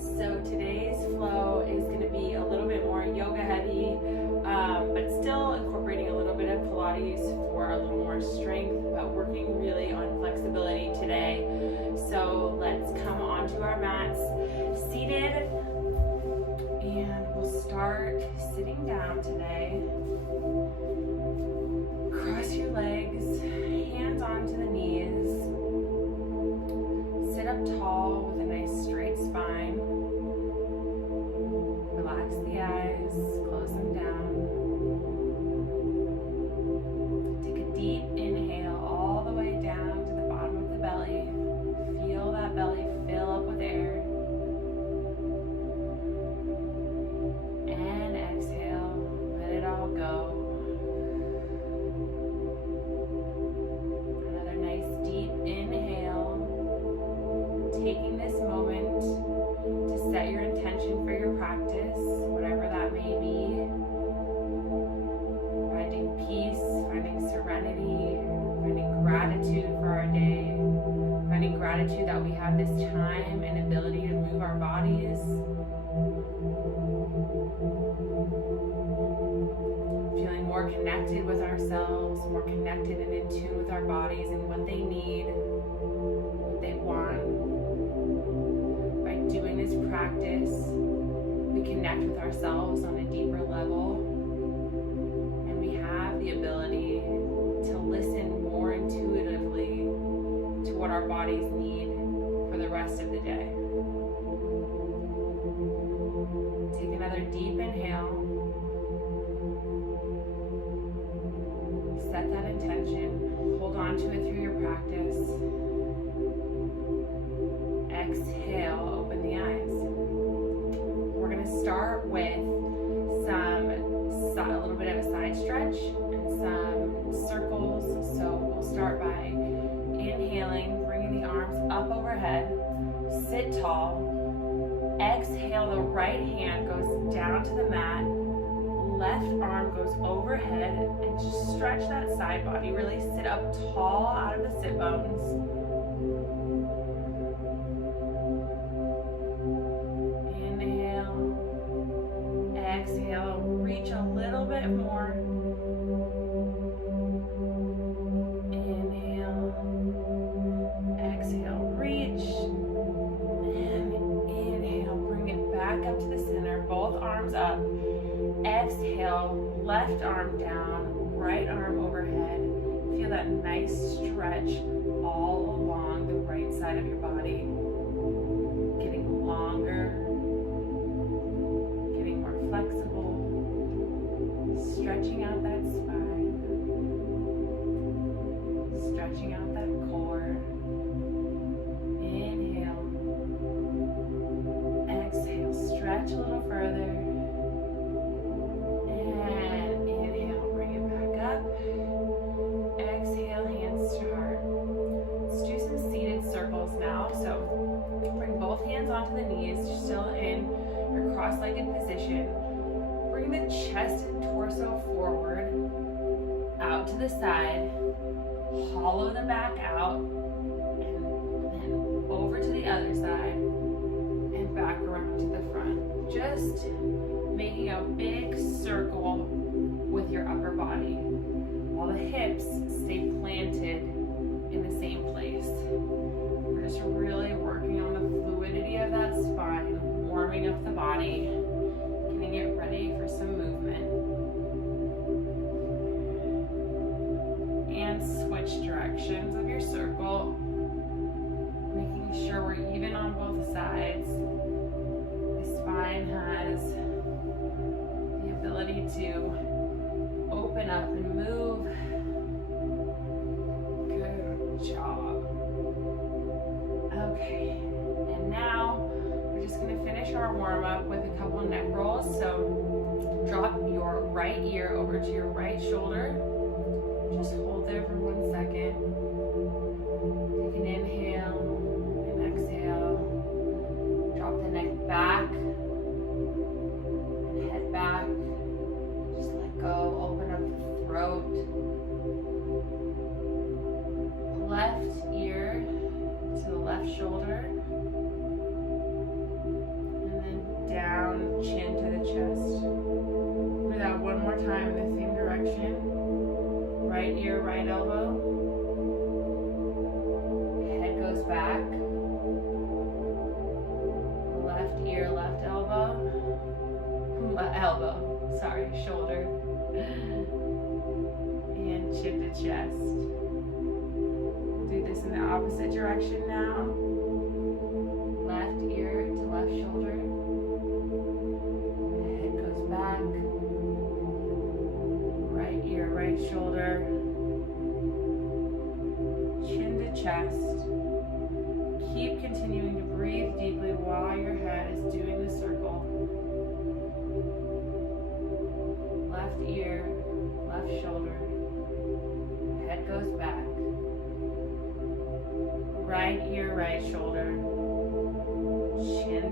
So today's flow is going to be a little bit more yoga heavy, but still incorporating a little bit of Pilates for a little more strength, but working really on flexibility today. So let's come onto our mats, seated, and we'll start sitting down today. Cross your legs, hands onto the knees. Sit up tall with a nice straight spine. Relax the eyes, close them down. Take a deep inhale all the way down to the bottom of the belly. Feel that belly fill up with air. And exhale, let it all go. Another nice deep inhale. Taking this moment to set your intention for your practice, whatever that may be. Finding peace, finding serenity, finding gratitude for our day, finding gratitude that we have this time and ability to move our bodies. Feeling more connected with ourselves, more connected and in tune with our bodies and what they need, what they want. By doing this practice, we connect with ourselves on a deeper level, and we have the ability to listen more intuitively to what our bodies need for the rest of the day. Take another deep inhale. Set that intention. Hold on to it through your practice. Exhale, open the eyes. We're going to start with a little bit of a side stretch and some circles. So we'll start by inhaling, bringing the arms up overhead. Sit tall. Exhale, the right hand goes down to the mat. Left arm goes overhead, and just stretch that side body. Really sit up tall out of the sit bones. Inhale. Exhale. Reach a little bit more. Inhale. Exhale. Reach. And inhale. Bring it back up to the center. Both arms up. Exhale, left arm down, right arm overhead. Feel that nice stretch all along the right side of your body. Getting longer, getting more flexible, stretching out that spine, stretching out that core. Inhale, exhale, stretch a little further. Onto the knees, still in your cross-legged position. Bring the chest and torso forward, out to the side, hollow the back out, and then over to the other side, and back around to the front. Just making a big circle with your upper body, while the hips stay planted in the same place. We're just really working on the fluidity of that spine, warming up the body, getting it ready for some movement. And switch directions of your circle, making sure we're even on both sides. The spine has the ability to open up and move. Good job. Okay, and now we're just going to finish our warm-up with a couple neck rolls. So drop your right ear over to your right shoulder. Just hold there for 1 second. Take an inhale and exhale. Drop the neck back and head back. Just let go, open up the throat. Left ear to the left shoulder.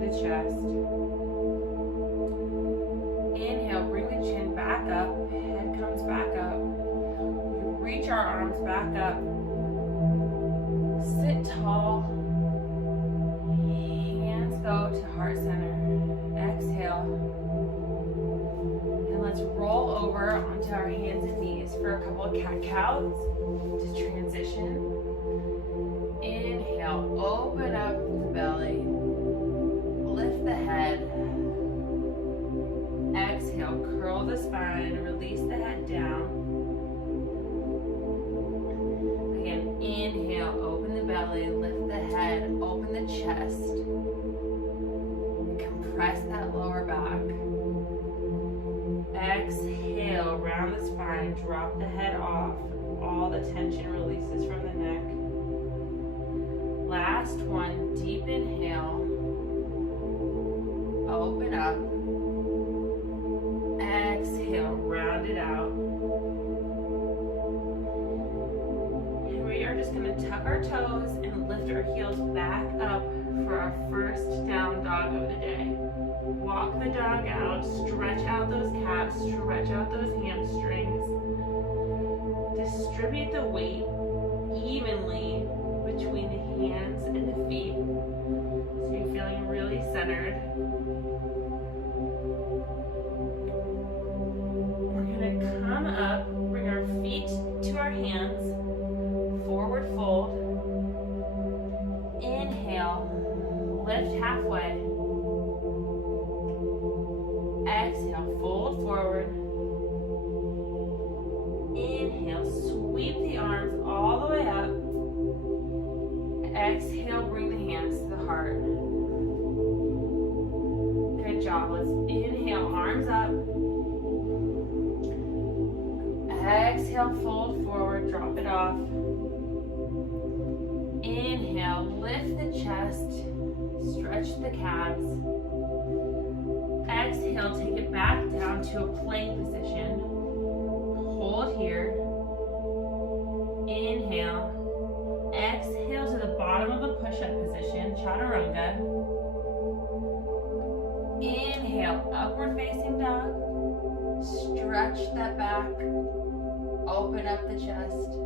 the chest. Inhale, bring the chin back up, head comes back up. Reach our arms back up. Sit tall. Hands go to heart center. Exhale. And let's roll over onto our hands and knees for a couple of cat-cows to transition. Inhale, open up the belly. Lift the head. Exhale, curl the spine, release the head down. Again, inhale, open the belly, lift the head, open the chest. Compress that lower back. Exhale, round the spine, drop the head off. All the tension releases from the neck. Last one, deep inhale. Open up. Exhale, round it out. And we are just going to tuck our toes and lift our heels back up for our first down dog of the day. Walk the dog out, stretch out those calves, stretch out those hamstrings. Distribute the weight evenly between the hands and the feet so you're feeling really centered. We're going to come up, bring our feet to our hands, forward fold. Inhale, lift halfway. Exhale, fold forward. Inhale, sweep the arms all the way up. Exhale, bring the hands to the heart. Good job. Let's inhale, arms up. Exhale, fold forward, drop it off. Inhale, lift the chest, stretch the calves. Exhale, take it back down to a plank position. Hold here. Inhale. Exhale to the bottom of a push-up position, chaturanga. Inhale, upward facing dog. Stretch that back. Open up the chest.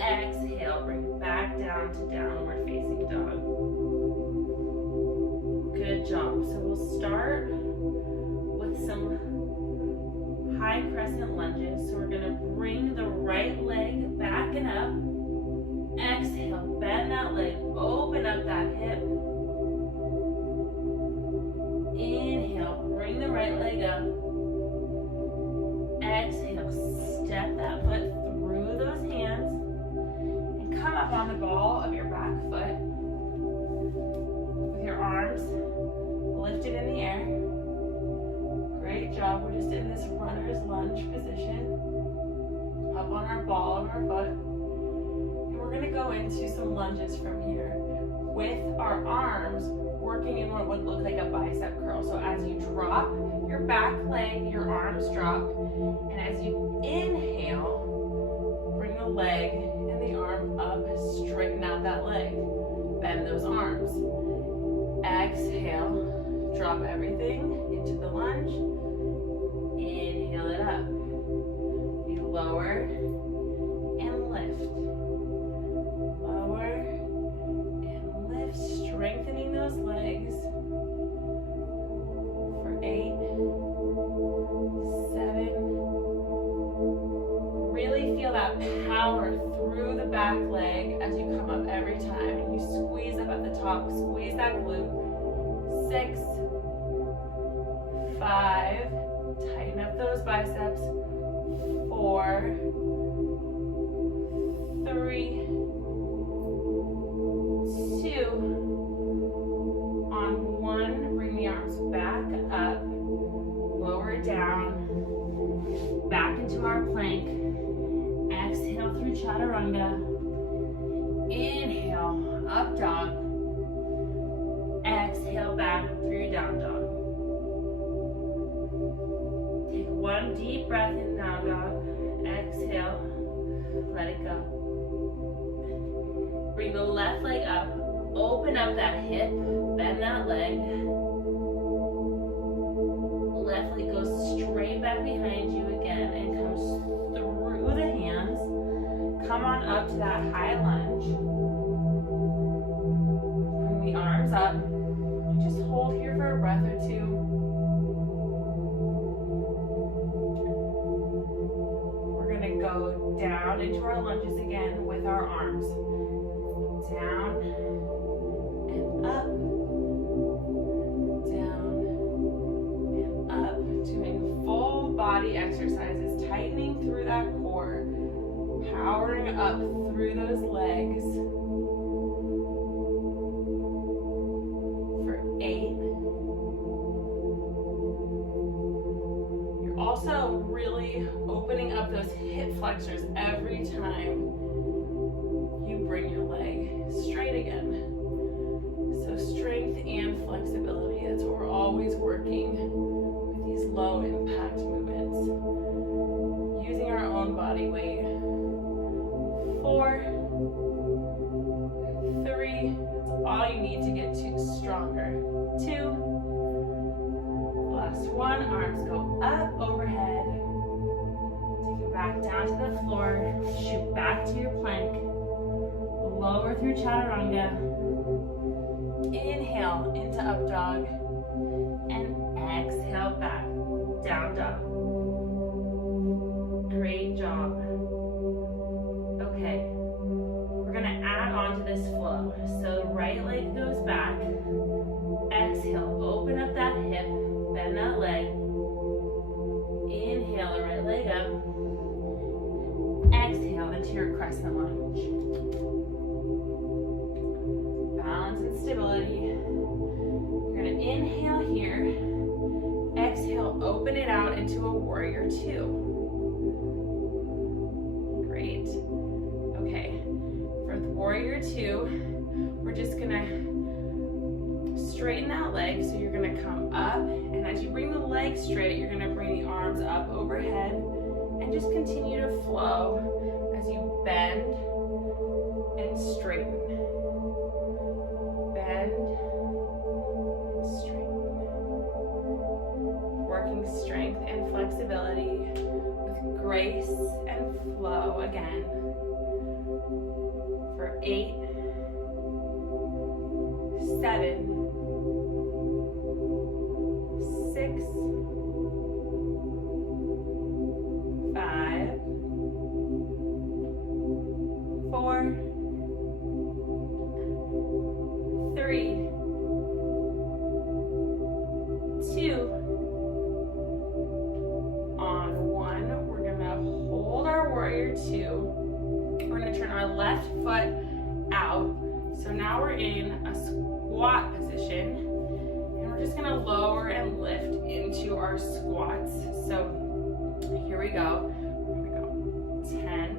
Exhale, bring it back down to downward facing dog. Good job. So we'll start with some high crescent lunges. So we're going to bring the right leg back and up. Exhale, bend that leg, open up that hip. Inhale, bring the right leg up. Exhale, step that foot through those hands and come up on the ball of your back foot with your arms lifted in the air. Great job. We're just in this runner's lunge position. Up on our ball of our foot. We're going to go into some lunges from here with our arms working in what would look like a bicep curl. So as you drop your back leg, your arms drop. And as you inhale, bring the leg and the arm up, straighten out that leg. Bend those arms. Exhale, drop everything into the lunge. Inhale it up. You lower and lift. Lower and lift, strengthening those legs for 8, 7. Really feel that power through the back leg as you come up every time. And you squeeze up at the top, squeeze that glute. 6, 5, tighten up those biceps. 4, 3, 2, on 1, bring the arms back up, lower down, back into our plank. Exhale through chaturanga. Inhale, up dog. Exhale back through down dog. Take one deep breath in, down dog. Exhale, let it go. Bring the left leg up, open up that hip, bend that leg. Left leg goes straight back behind you again and comes through the hands. Come on up to that high lunge. Bring the arms up. Just hold here for a breath or two. We're going to go down into our lunges again with our arms. Down and up. Down and up. Doing full body exercises, tightening through that core. Powering up through those legs for 8. You're also really opening up those hip flexors every time you bring your leg straight again. So strength and flexibility, that's what we're always working with these low impact movements. Using our own body weight. 4, 3, that's all you need to get stronger. 2, last 1, arms go up overhead. Take it back down to the floor, shoot back to your plank. Lower through chaturanga. Inhale into up dog. And exhale back, down dog. Great job. Okay, we're gonna add on to this flow. So the right leg goes back. Exhale, open up that hip, bend that leg. Inhale the right leg up. Exhale into your crescent lunge. Balance and stability. You're gonna inhale here. Exhale, open it out into a warrior 2. Great. Okay, for warrior 2, we're just gonna straighten that leg. So you're gonna come up, and as you bring the leg straight, you're gonna bring the arms up overhead and just continue to flow as you bend and straighten. Bend and straighten. Working strength and flexibility with grace and flow again. For 8, 7, 6, 5, 4, 3, 2, on 1. We're gonna hold our warrior 2. We're gonna turn our left foot out. So now we're in a squat position, and we're just gonna lower and lift into our squats. So here we go. We're gonna go 10,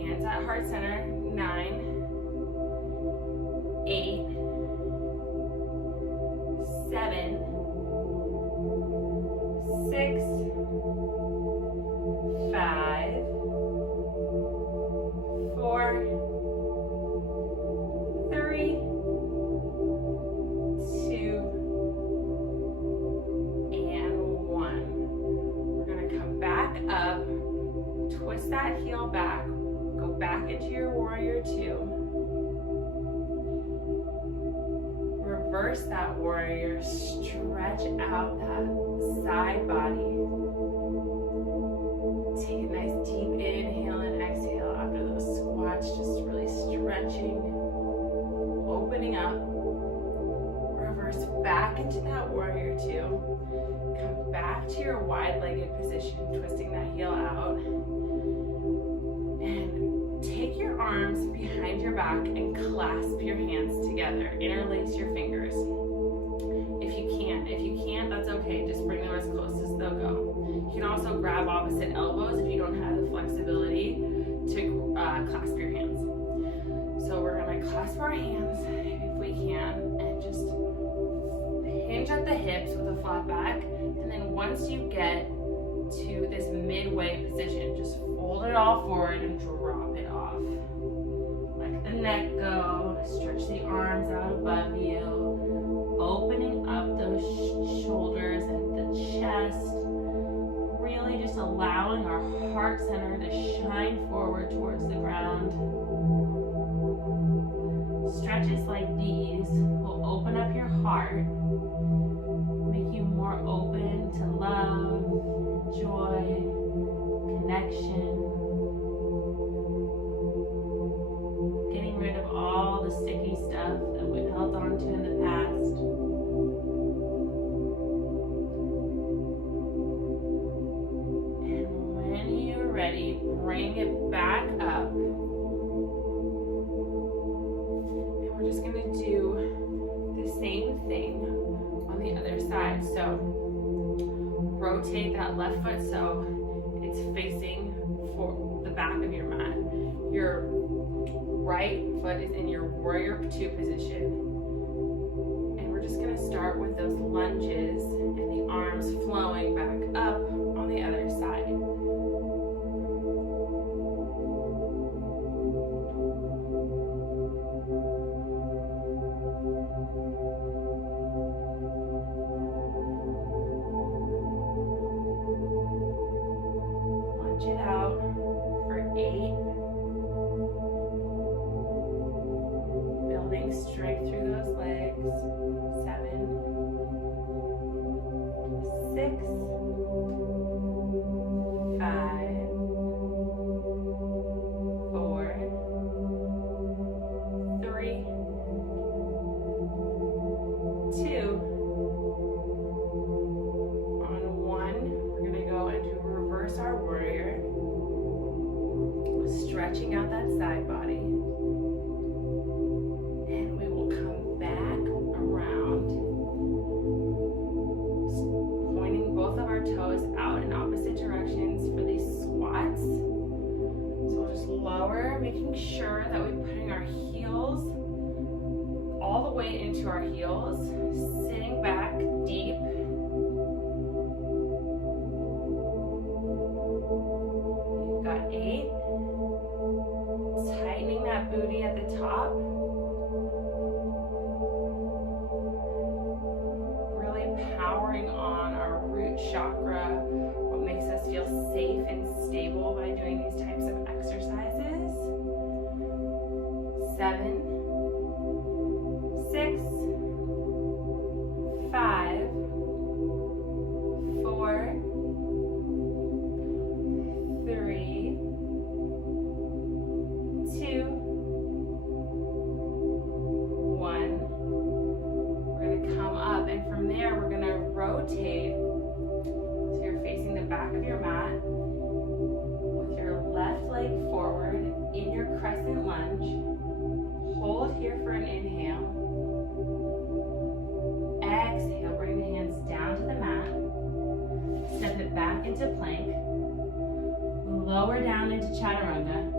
hands at heart center, 9, 8, 7, 6, 5, 4, 3, 2, and 1. We're gonna come back up, twist that heel back, go back into your warrior 2. Reverse that warrior, stretch out that side body. Take a nice deep inhale and exhale after those squats, just really stretching, opening up. Reverse back into that warrior 2. Come back to your wide-legged position, twisting that heel out. And take your arms behind your back and clasp your hands together. Interlace your fingers. If you can't, that's okay. Just bring them as close as they'll go. You can also grab opposite elbows if you don't have the flexibility to clasp your hands. So we're gonna clasp our hands if we can, and just hinge at the hips with a flat back. And then once you get to this midway position, just fold it all forward and drop it off. Like the neck go. Stretch the arms out above you. Opening up those shoulders and the chest. Really just allowing our heart center to shine forward towards the ground. Stretches like these will open up your heart, make you more open to love, joy, connection. Getting rid of all the sticky stuff that we've held on to in the past. And when you're ready, bring it back up. We're just going to do the same thing on the other side. So rotate that left foot so it's facing for the back of your mat. Your right foot is in your warrior 2 position. And we're just going to start with those lunges and the arms flowing back up on the other side. It out for 8. Building strength through those legs. 7, 6, 5, 4, 3, 2. On 1, we're going to go into reverse our warrior. Stretching out that side body. And we will come back around, pointing both of our toes out in opposite directions for these squats. So we'll just lower, making sure that we're putting our heels all the way into our heels, sitting back deep. We've got 8. Tightening that booty at the top. Really powering on our root chakra, what makes us feel safe and stable by doing these types of exercises. 7, 6, 5, 4, 3, 2, 1. We're going to come up, and from there we're going to rotate so you're facing the back of your mat with your left leg forward in your crescent lunge. Hold here for an inhale. Exhale, bring the hands down to the mat. Step it back into plank. Lower down into chaturanga.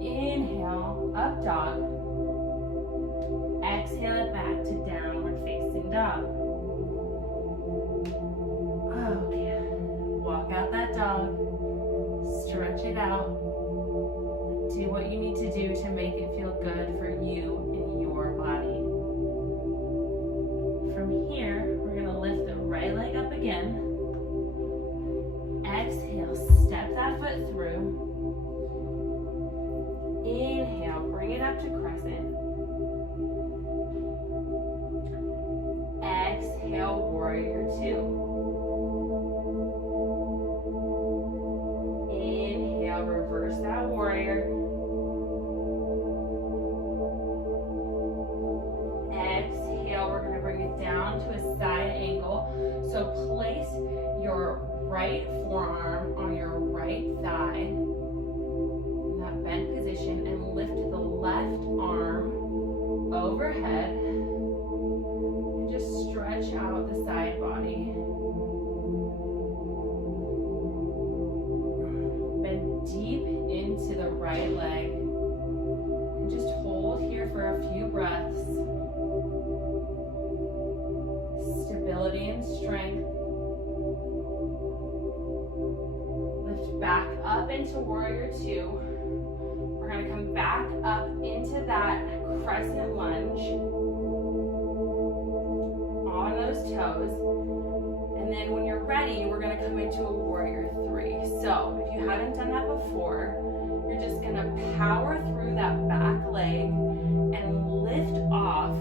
Inhale, up dog. Exhale it back to downward facing dog. Okay. Walk out that dog. Stretch it out. Do what you need to do to make it feel good for you and your body. From here, we're going to lift the right leg up again. Exhale, step that foot through. Inhale, bring it up to crescent. Exhale, warrior 2. Inhale, reverse that warrior. Exhale, we're going to bring it down to a side angle. So place your right forearm on your right thigh in that bent position and lift the left arm overhead and just stretch out the side body. Bend deep into the right leg and just hold here for a few breaths. Stability and strength. Lift back up into warrior 2. We're going to come back crescent lunge on those toes. And then when you're ready, we're gonna come into a warrior three. So if you haven't done that before, you're just gonna power through that back leg and lift off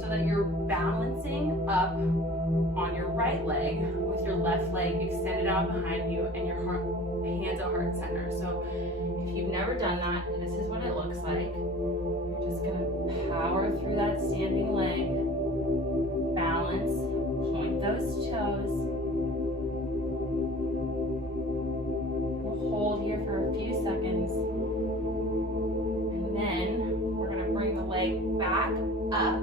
so that you're balancing up on your right leg with your left leg extended out behind you and your hands at heart center. So if you've never done that, this is what it looks like. You're just gonna power through that standing leg, balance, point those toes. We'll hold here for a few seconds. And then we're gonna bring the leg back up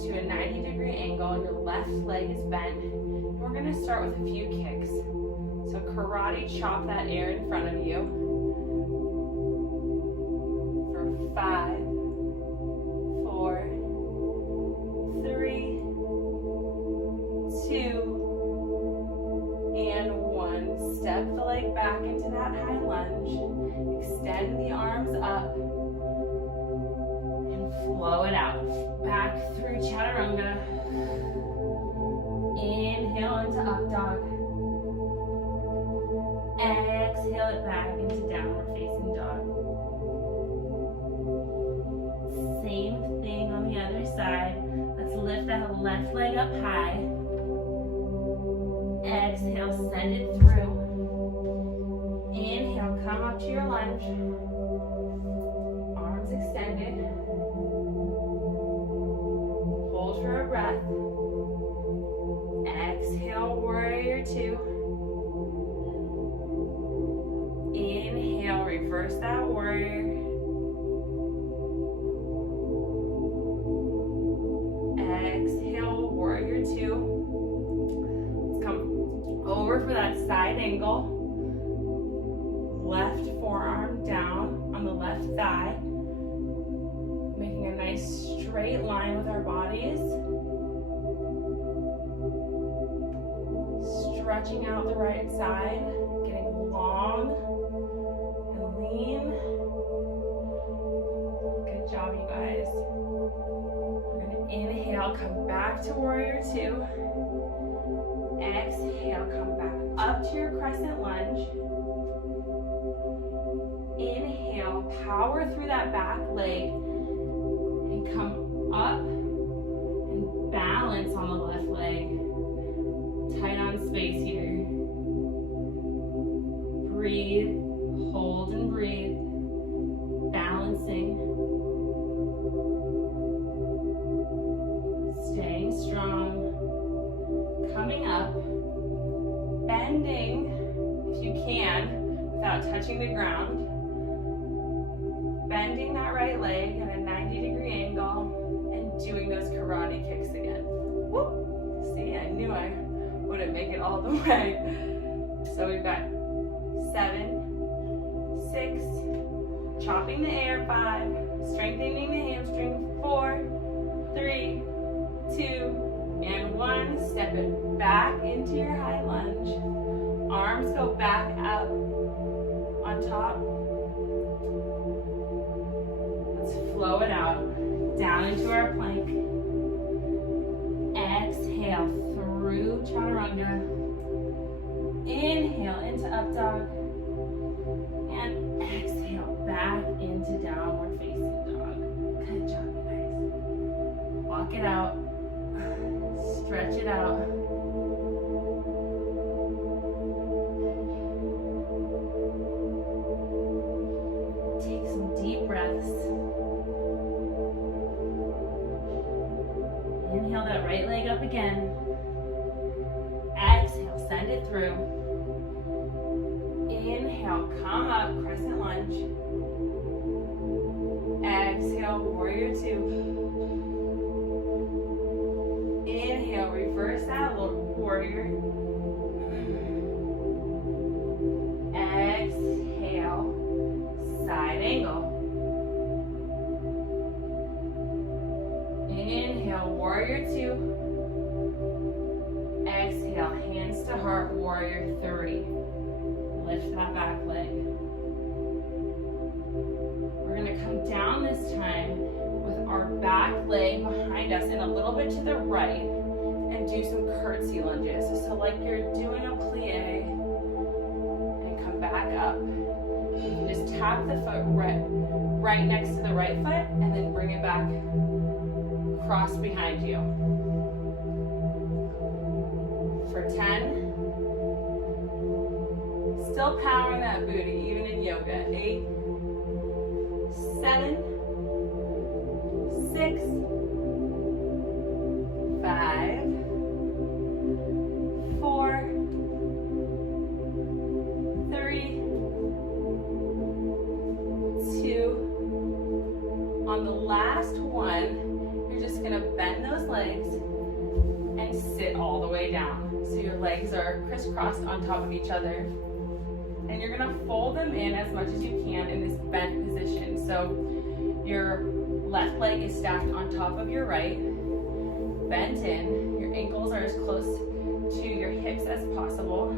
to a 90-degree angle. Your left leg is bent. And we're gonna start with a few kicks. So karate chop that air in front of you for 5, 4, 3, 2, and 1. Step the leg back into that high lunge. Extend the arms up and flow it out. Back through chaturanga. Inhale into up dog. Exhale it back into downward facing dog. Same thing on the other side. Let's lift that left leg up high. Exhale, send it through. Inhale, come up to your lunge. Arms extended. Hold for a breath. Exhale, warrior two. Inhale, reverse that warrior. Exhale, warrior two. Let's come over for that side angle. Left forearm down on the left thigh. Making a nice straight line with our bodies. Stretching out the right side, getting long and lean. Good job, you guys. We're gonna inhale, come back to warrior two. Exhale, come back up to your crescent lunge. Inhale, power through that back leg and come up and balance on the left leg. Tight on space here. Breathe, hold and breathe. Balancing. Staying strong. Coming up. Bending, if you can, without touching the ground. Bending that right leg at a 90-degree angle and doing those karate kicks again. Woo! See, I knew I wouldn't make it all the way. So we've got 7, 6, chopping the air, 5, strengthening the hamstring, 4, 3, 2, and 1. Step it back into your high lunge. Arms go back up on top. Let's flow it out. Down into our plank. Exhale through chaturanga. Inhale into up dog. And exhale back into downward facing dog. Good job, you guys. Walk it out. Stretch it out. Take some deep breaths. Inhale that right leg up again. Exhale, send it through. Inhale, come up, crescent lunge. Exhale, warrior two. Inhale, reverse that warrior. Exhale, side angle. Inhale, warrior two. Exhale, hands to heart, warrior three. Lift that back leg. We're going to come down this time. back leg behind us and a little bit to the right and do some curtsy lunges. So like you're doing a plie and come back up. You can just tap the foot right next to the right foot and then bring it back, cross behind you. For 10. Still powering that booty, even in yoga. 8, 7, 6, 5, 4, 3, 2. On the last one, you're just gonna bend those legs and sit all the way down. So your legs are crisscrossed on top of each other. And you're gonna fold them in as much as you can in this bent position. So your left leg is stacked on top of your right, bent in. Your ankles are as close to your hips as possible.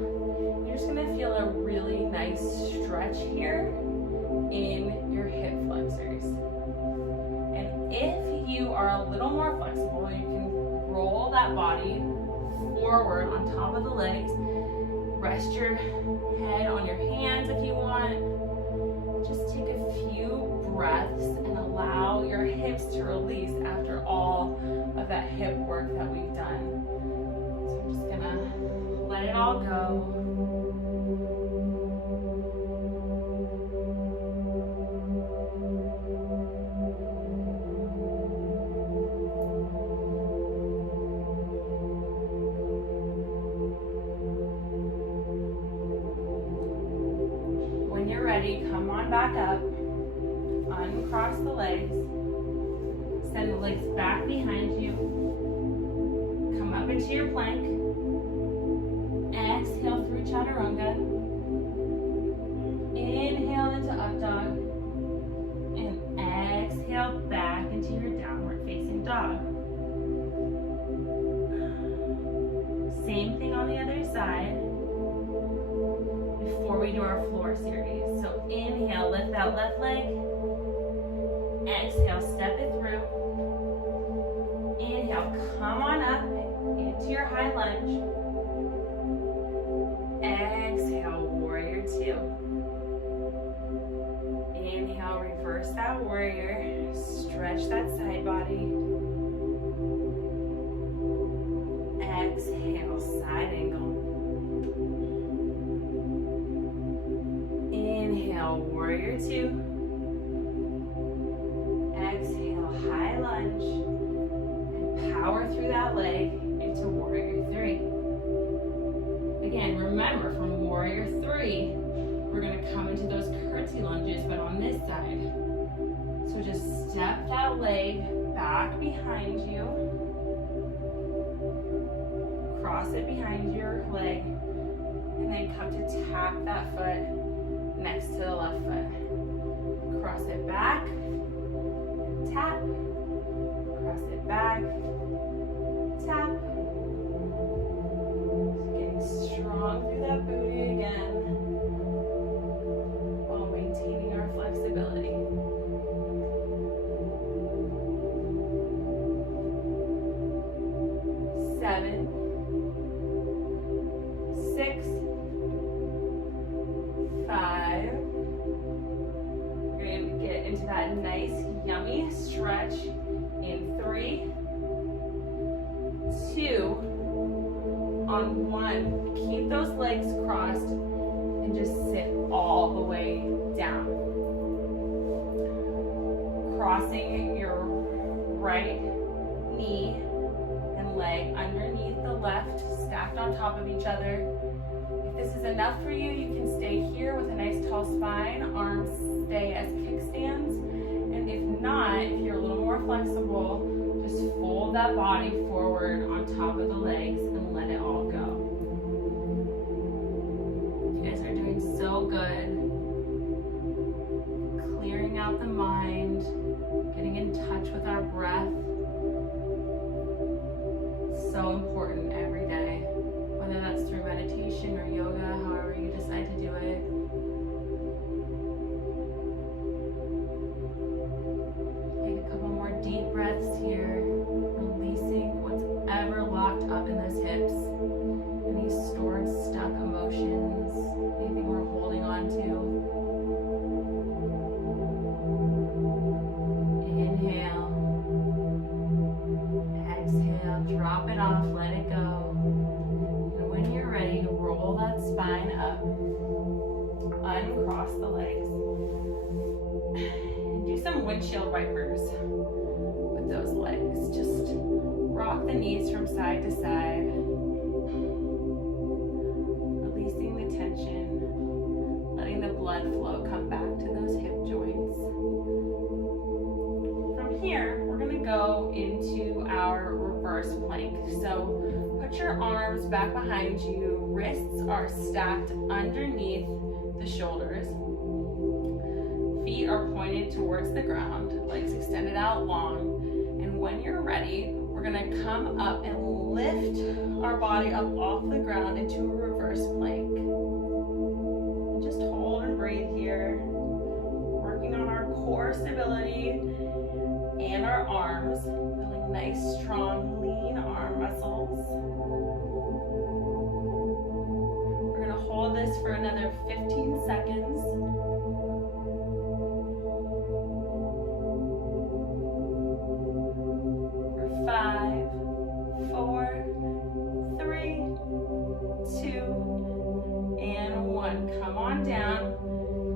You're just gonna feel a really nice stretch here in your hip flexors. And if you are a little more flexible, you can roll that body forward on top of the legs. Rest your head on your hands if you want. Just take a few breaths and allow your hips to release after all of that hip work that we've done. So I'm just gonna let it all go. Come on back up, uncross the legs, send the legs back behind you, come up into your plank, exhale through chaturanga, inhale into up dog, and exhale back into your downward facing dog. Same thing on the other side before we do our floor series. So inhale, lift that left leg. Exhale, step it through. Inhale, come on up into your high lunge. Exhale, warrior 2. Inhale, reverse that warrior. Stretch that side body. Exhale, side angle. Inhale, warrior 2. Exhale, high lunge. And power through that leg into warrior 3. Again, remember from warrior 3, we're going to come into those curtsy lunges, but on this side. So just step that leg back behind you. Cross it behind your leg. And then come to tap that foot next to the left foot. Cross it back, tap, cross it back, tap. Just getting strong through that booty again, while maintaining our flexibility. Seven, 6, 5. You're going to get into that nice, yummy stretch in 3, 2, on 1. Keep those legs crossed and just sit all the way down. Crossing your right knee and leg underneath the left, stacked on top of each other. If this is enough for you, you can stay here with a nice tall spine, arms stay as kickstands. And if not, if you're a little more flexible, just fold that body forward on top of the legs and let it all go. You guys are doing so good. Clearing out the mind, getting in touch with our breath. So important every day, whether that's through meditation or yoga, however you decide to do it. Take a couple more deep breaths here. windshield wipers with those legs. Just rock the knees from side to side, releasing the tension, letting the blood flow come back to those hip joints. From here, we're going to go into our reverse plank. So put your arms back behind you, wrists are stacked underneath the shoulders, feet are pointed towards the ground, legs extended out long, and when you're ready, we're going to come up and lift our body up off the ground into a reverse plank. And just hold and breathe here, working on our core stability and our arms, building nice, strong, lean arm muscles. We're going to hold this for another 15 seconds. For 5, 4, 3, 2, and 1. Come on down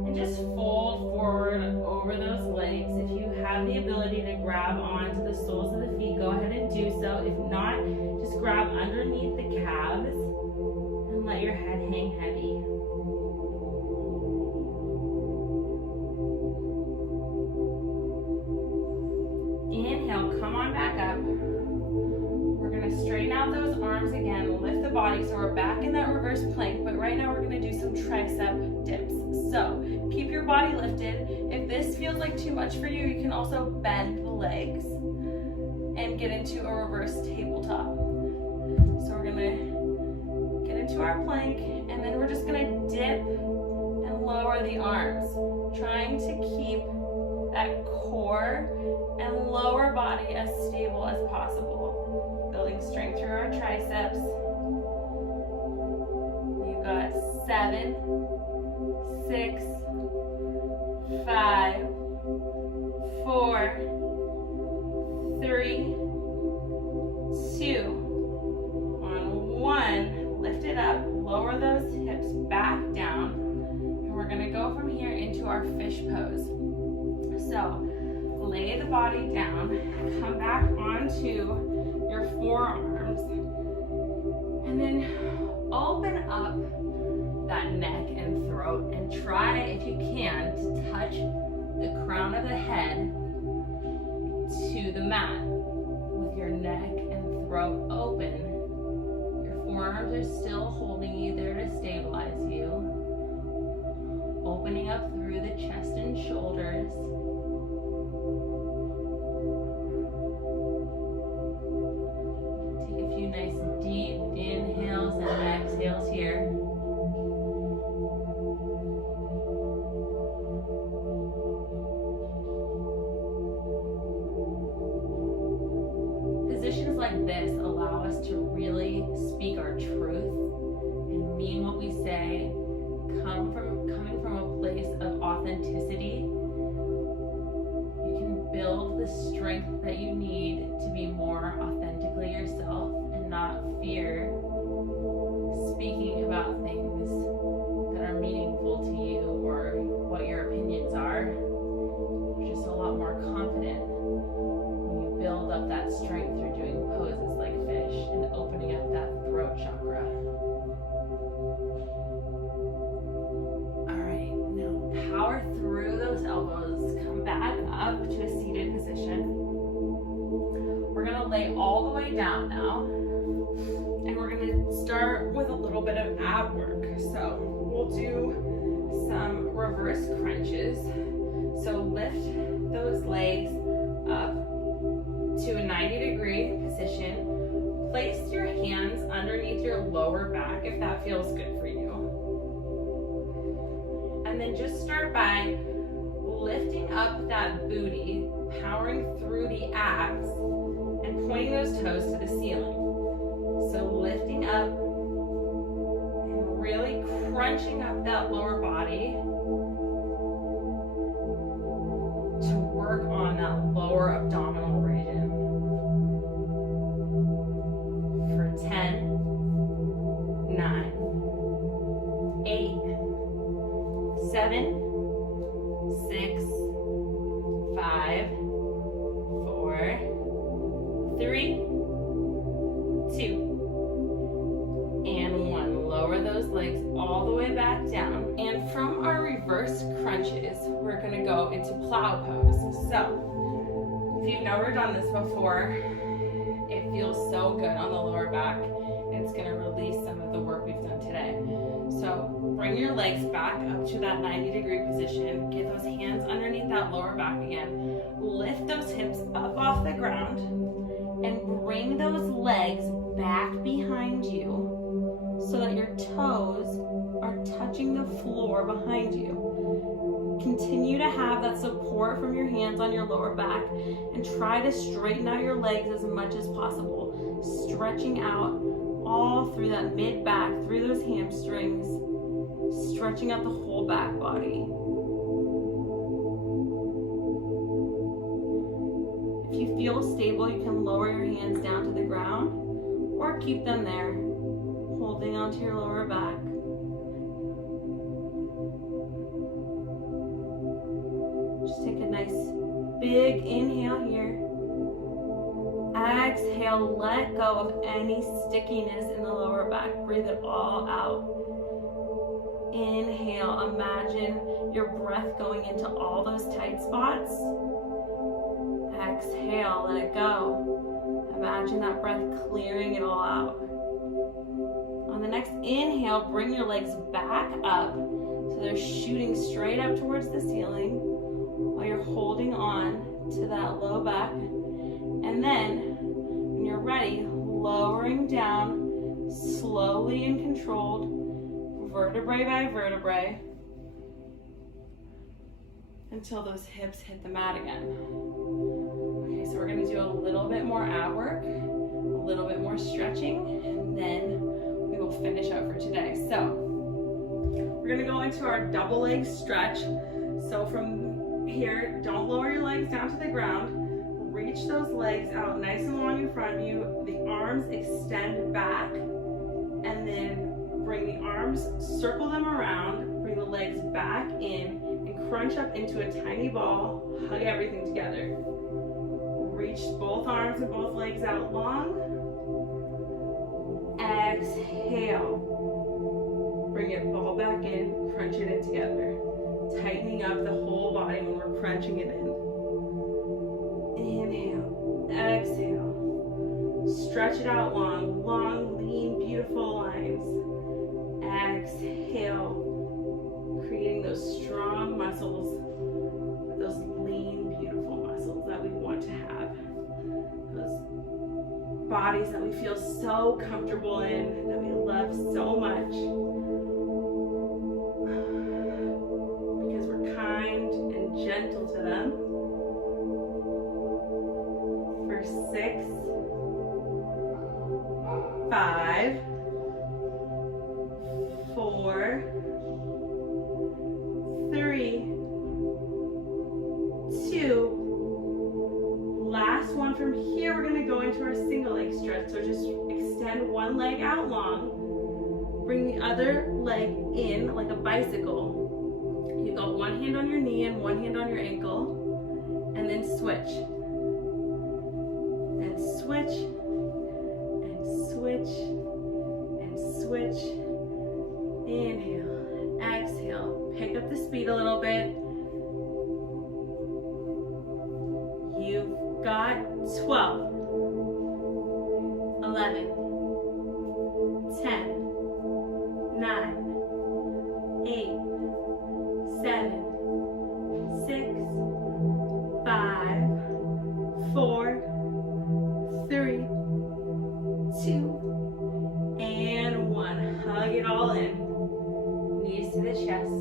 and just fold forward over those legs. If you have the ability to grab onto the soles of the feet, go ahead and do so. If not, just grab underneath the calves and let your head hang heavy. Inhale, come on back up. We're going to straighten out those arms again, lift the body, so we're back in that reverse plank, but right now we're going to do some tricep dips. So keep your body lifted. If this feels like too much for you, you can also bend the legs and get into a reverse tabletop. So we're going to get into our plank, and then we're just going to dip and lower the arms, trying to keep that core and lower body as stable as possible. Building strength through our triceps. You got 7, 6, 5, 4, 3, 2, on 1. Lift it up, lower those hips back down, and we're gonna go from here into our fish pose. So lay the body down, come back onto your forearms, and then open up that neck and throat, and try, if you can, to touch the crown of the head to the mat with your neck and throat open. Your forearms are still holding you there to stabilize you. Opening up through the chest and shoulders. Take a few nice deep inhales and exhales here. Positions like this allow us to really speak our truth and mean what we say, coming from a place of authenticity. You can build the strength that you need to be more authentically yourself and not fear speaking about things that are meaningful to you or what your opinions are. You're just a lot more confident when you build up that strength through doing poses like fish and opening up that throat chakra. Alright, now power through those elbows. Come back up to a seated position. We're going to lay all the way down now. And we're going to start with a little bit of ab work. So we'll do some reverse crunches. So lift those legs up to a 90-degree position. Place your hands underneath your lower back if that feels good for you. And then just start by lifting up that booty, powering through the abs, and pointing those toes to the ceiling. So lifting up and really crunching up that lower body to work on that lower abdominal region. For 10, 9, 8, 7, 6, 5, into plow pose. So, if you've never done this before, it feels so good on the lower back. It's gonna release some of the work we've done today. So, bring your legs back up to that 90-degree position. Get those hands underneath that lower back again. Lift those hips up off the ground and bring those legs back behind you so that your toes are touching the floor behind you. Continue to have that support from your hands on your lower back and try to straighten out your legs as much as possible, stretching out all through that mid back, through those hamstrings, stretching out the whole back body. If you feel stable, you can lower your hands down to the ground or keep them there, holding onto your lower back. Just take a nice big inhale here. Exhale, let go of any stickiness in the lower back. Breathe it all out. Inhale, imagine your breath going into all those tight spots. Exhale, let it go. Imagine that breath clearing it all out. On the next inhale, bring your legs back up so they're shooting straight up towards the ceiling while you're holding on to that low back. And then, when you're ready, lowering down slowly and controlled, vertebrae by vertebrae, until those hips hit the mat again. Okay, so we're gonna do a little bit more ab work, a little bit more stretching, and then we will finish up for today. So, we're gonna go into our double leg stretch. So from here, don't lower your legs down to the ground. Reach those legs out nice and long in front of you. The arms extend back, and then bring the arms, circle them around, bring the legs back in, and crunch up into a tiny ball. Hug everything together. Reach both arms and both legs out long. Exhale. Bring it all back in, crunch it in together. Tightening up the whole body when we're crunching it in. Inhale, exhale. Stretch it out long, long, lean, beautiful lines. Exhale, creating those strong muscles, those lean, beautiful muscles that we want to have. Those bodies that we feel so comfortable in, that we love so much. Because we're kind and gentle to them. For 6, 5, 4, 3, 2. Last one. From here, we're going to go into our single leg stretch. So just extend one leg out long. Bring the other leg in like a bicycle. You got one hand on your knee and one hand on your ankle. And then switch. And switch. And switch. And switch. Inhale. Exhale. Pick up the speed a little bit. You've got 12, 11, 10, 9, 8, 7, 6, 5, 4, 3, 2, and 1. Hug it all in. Knees to the chest.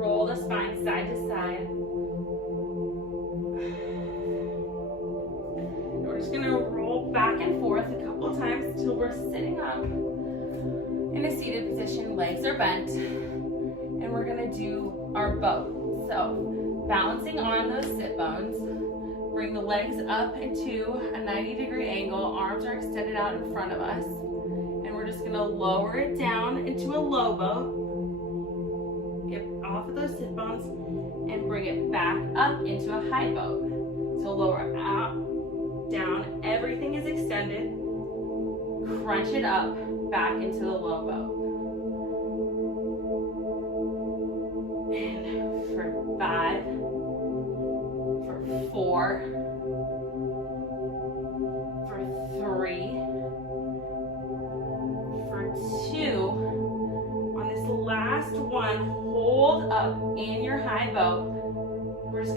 Roll the spine side to side. We're just gonna roll back and forth a couple times until we're sitting up in a seated position, legs are bent, and we're gonna do our boat. So, balancing on those sit bones, bring the legs up into a 90-degree angle, arms are extended out in front of us, and we're just gonna lower it down into a low boat, get off of those sit bones, and bring it back up into a high boat. So lower out, down, everything is extended, crunch it up, back into the low boat. And for 5,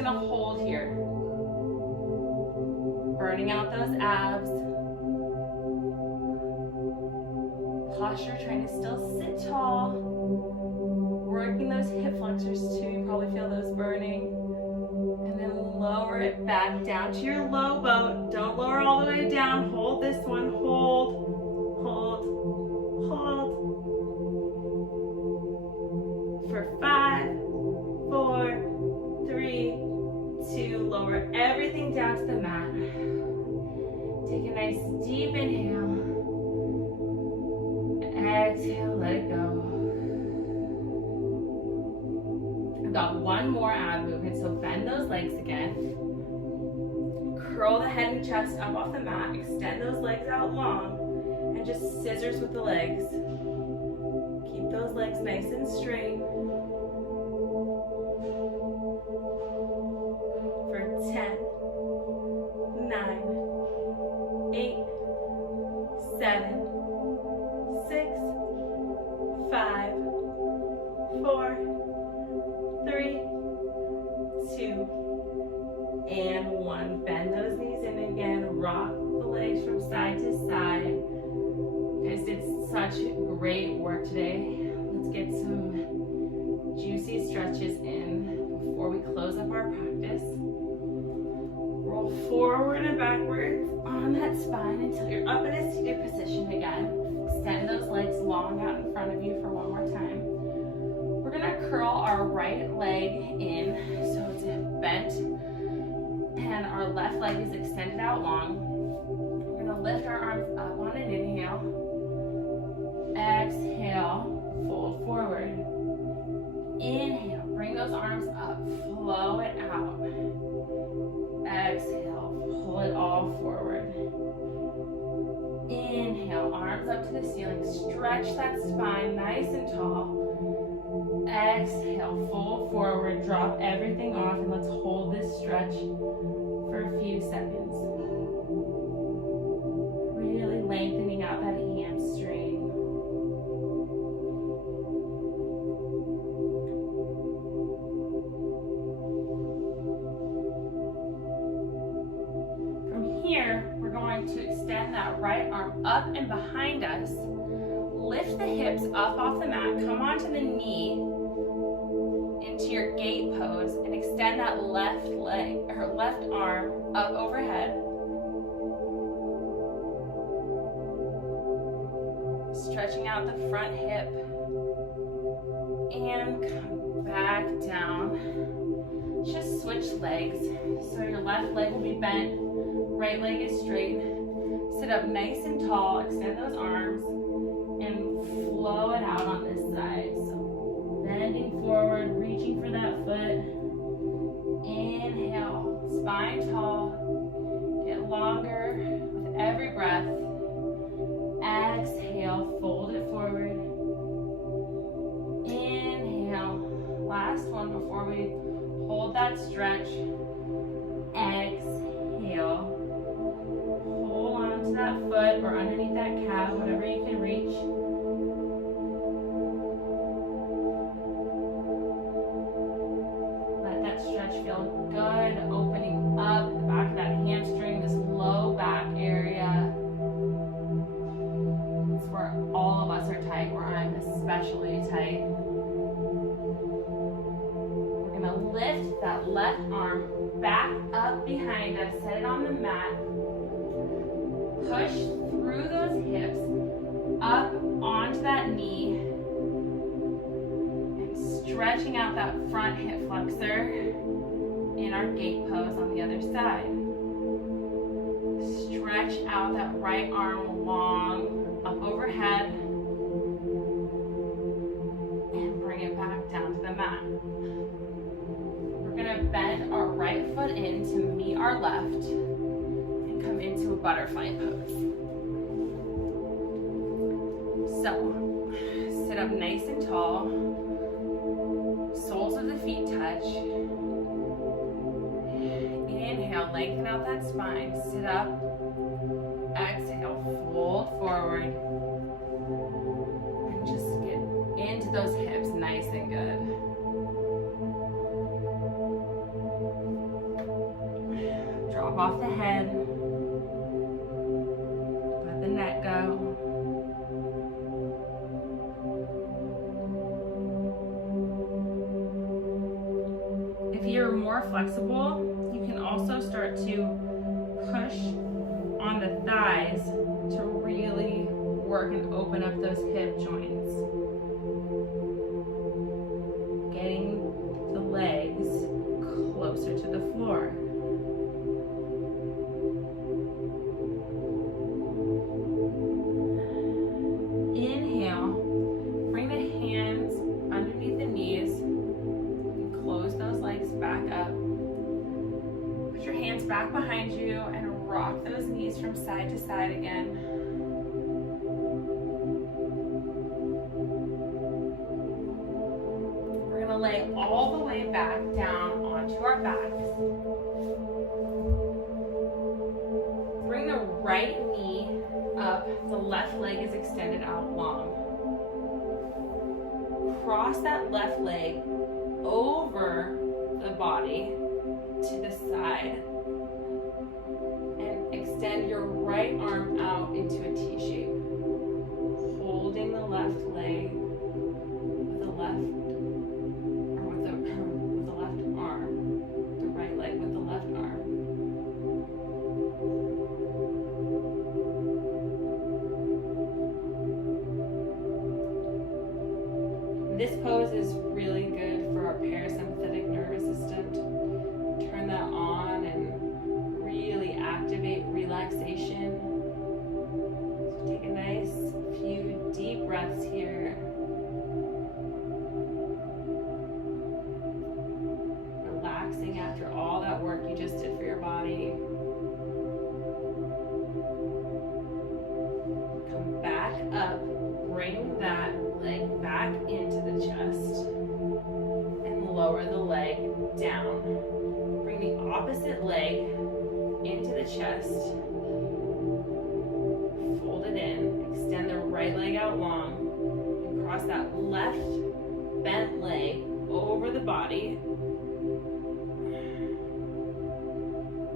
gonna hold here. Burning out those abs. Posture, trying to still sit tall. Working those hip flexors too. You probably feel those burning. And then lower it back down to your low boat. Don't lower all the way down. Hold this one. Hold, hold, hold. For 5, 4, 3, 2. Lower everything down to the mat. Take a nice deep inhale. Exhale, let it go. I've got one more ab movement, so bend those legs again. Curl the head and chest up off the mat. Extend those legs out long. And just scissors with the legs. Keep those legs nice and straight. For 10, 9, 8, 7, 6, 5, 4, 3, 2, and 1. Bend those knees in again. Rock the legs from side to side. You guys did such great work today. Let's get some juicy stretches in before we close up our practice. Roll forward and backwards on that spine until you're up in a seated position again. Extend those legs long out in front of you for one more time. We're gonna curl our right leg in so it's bent and our left leg is extended out long. We're gonna lift our arms up on an inhale. Exhale, fold forward. Inhale, bring those arms up, flow it out. Exhale, pull it all forward. Inhale, arms up to the ceiling. Stretch that spine nice and tall. Exhale, fold forward, drop everything off, and let's hold this stretch for a few seconds. Really lengthening out that hamstring. From here, we're going to extend that right arm up and behind us. Lift the hips up off the mat, come onto the knee into your gate pose and extend that left leg or left arm up overhead. Stretching out the front hip and come back down. Just switch legs. So your left leg will be bent, right leg is straight. Sit up nice and tall, extend those arms. And flow it out on this side. So bending forward, reaching for that foot. Inhale, spine tall. Get longer with every breath. Exhale, fold it forward. Inhale, last one before we hold that stretch. Exhale. Hold on to that foot or underneath that calf, whatever you can reach. Let that stretch feel good, opening up the back of that hamstring, this low back area. It's where all of us are tight, where I'm especially tight. We're gonna lift that left arm back up behind us, set it on the mat. Push through those hips, up onto that knee, and stretching out that front hip flexor in our gate pose on the other side. Stretch out that right arm long, up overhead, and bring it back down to the mat. We're gonna bend our right foot in to meet our left, come into a butterfly pose. So, sit up nice and tall. Soles of the feet touch. Inhale, lengthen out that spine. Sit up. Exhale, fold forward. And just get into those hips nice and good. off the head. Let the neck go. If you're more flexible, you can also start to push on the thighs to really work and open up those hip joints. Getting the legs closer to the floor. Inhale, bring the hands underneath the knees and close those legs back up. Put your hands back behind you and rock those knees from side to side again. We're going to lay all the way back down onto our backs. Bring the right knee up, the left leg is extended out long. Cross that left leg over the body to the side and extend your right arm out into a T shape, holding the left leg with the left arm, the right leg with the left arm. This pose is really good for our parasympathetic nervous system. Turn that on and really activate relaxation. So take a nice few deep breaths here. Relaxing after all that work you just did for your body. Come back up, bring that leg back into the chest and lower the leg down. Bring the opposite leg into the chest. Fold it in. Extend the right leg out long. And cross that left bent leg over the body.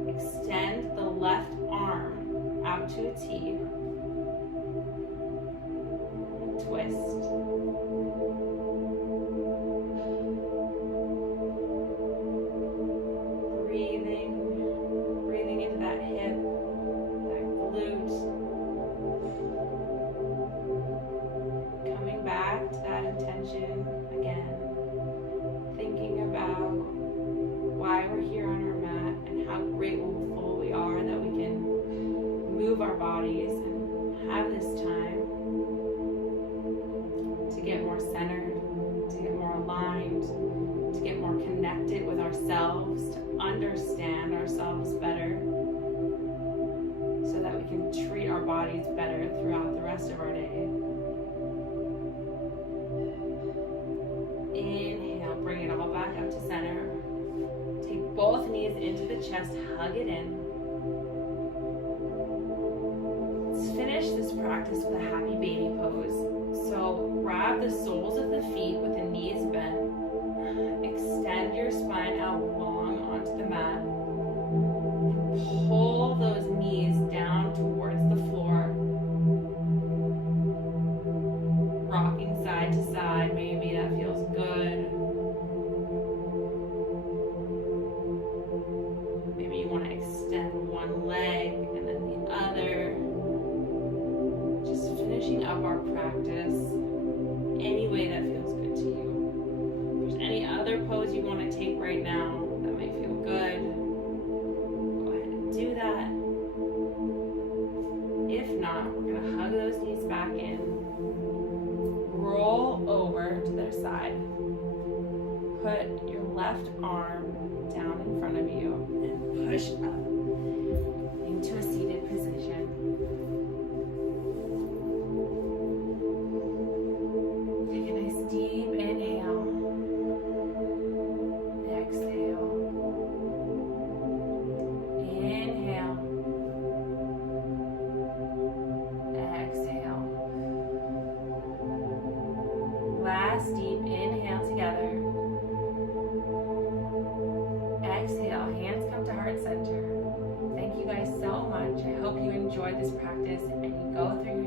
Extend the left arm out to a T. Twist. Breathing into that hip, that glute. Coming back to that intention again. Thinking about why we're here on our mat and how grateful we are that we can move our bodies and have this time to get more centered, to get more aligned, to get more connected with ourselves, to understand ourselves better, so that we can treat our bodies better throughout the rest of our day. Inhale, bring it all back up to center. Take both knees into the chest, hug it in. Let's finish this practice with a happy baby pose. So grab the soles of the feet with the knees bent. Extend your spine out long onto the mat. And pull those knees down towards the floor. Rocking side to side, maybe that feels good. Maybe you want to extend one leg and then the other. Just finishing up our practice any way that feels good to you. If there's any other pose you want to take right now that might feel good, go ahead and do that. If not, we're going to hug those knees back in, roll over to their side, put your left arm down in front of you and push up into a seated position. Take a nice deep inhale. Exhale. Inhale. Exhale. Last deep inhale together. Exhale, hands come to heart center. enjoyed this practice and you go through